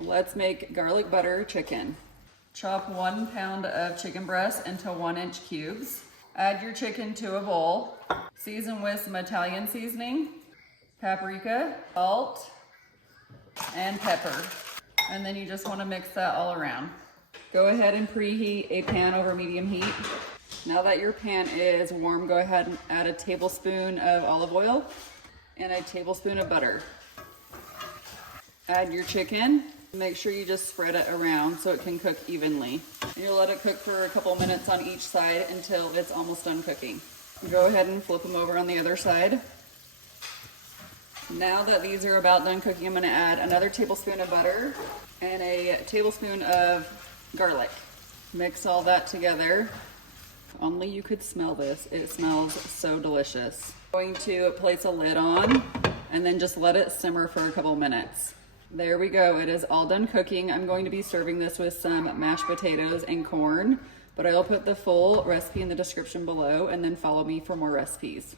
Let's make garlic butter chicken. Chop 1 pound of chicken breast into 1-inch cubes. Add your chicken to a bowl. Season with some Italian seasoning, paprika, salt, and pepper. And then you just want to mix that all around. Go ahead and preheat a pan over medium heat. Now that your pan is warm, go ahead and add a tablespoon of olive oil and a tablespoon of butter. Add your chicken. Make sure you just spread it around so it can cook evenly. And you'll let it cook for a couple minutes on each side until it's almost done cooking. Go ahead and flip them over on the other side. Now that these are about done cooking, I'm going to add another tablespoon of butter and a tablespoon of garlic. Mix all that together. If only you could smell this. It smells so delicious. I'm going to place a lid on and then just let it simmer for a couple minutes. There we go. It is all done cooking. I'm going to be serving this with some mashed potatoes and corn, but I'll put the full recipe in the description below and then follow me for more recipes.